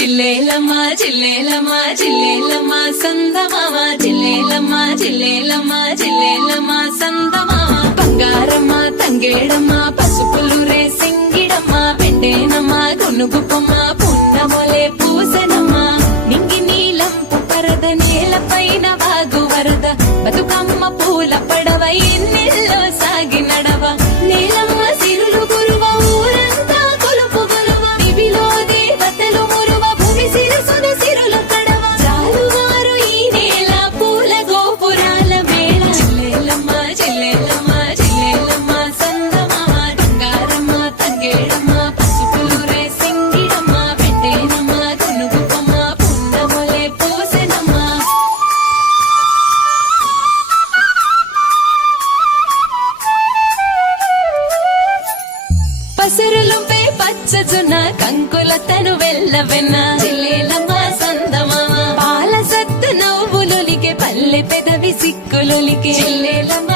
జిల్లేలమ్మ జిల్లేలమ్మ జిల్లేలమ్మ సందమామ జిల్లేలమ్మ జిల్లేలమ్మ జిల్లేలమ్మ సందమామ బంగారమ్మ తంగేడమ్మ పసుపులు రే సింగిడమ్మ పెండేనమ్మ గునుగుపమ్మ పున్నమొలే పూసనమ్మ నింగి నీలంపు పరద నేలపైన వాగు వరద బతుకమ్మ పూల పడవ ఎన్నెల్లో సాగి నడవ నేలమ్మ సిరులు గురువ ఊరంతా కొలుపు గొలువ దివిలో దేవతలు మురువ భూమి శిరసున సిరుల కడవ చాలువారు ఈ నేల పూల గోపురాల మేళ జిల్లేలమ్మ జిల్లేలమ్మ జిల్లేలమ్మ సందమామ బంగారమ్మ తంగేడమ్మ పసుపులు రే సింగిడమ్మ పెట్టేనమ్మ గునుగుపమ్మ పున్నమొలే పూసెనమ్మ పసరులుంపే పచ్చజున్న కంకుల తను వెళ్ళవెన్న జిల్లేలమ్మ సందమామ పాల సత్తు నవ్వులొలికే పల్లె పెదవి సిక్కులొలికే జిల్లేలమ్మ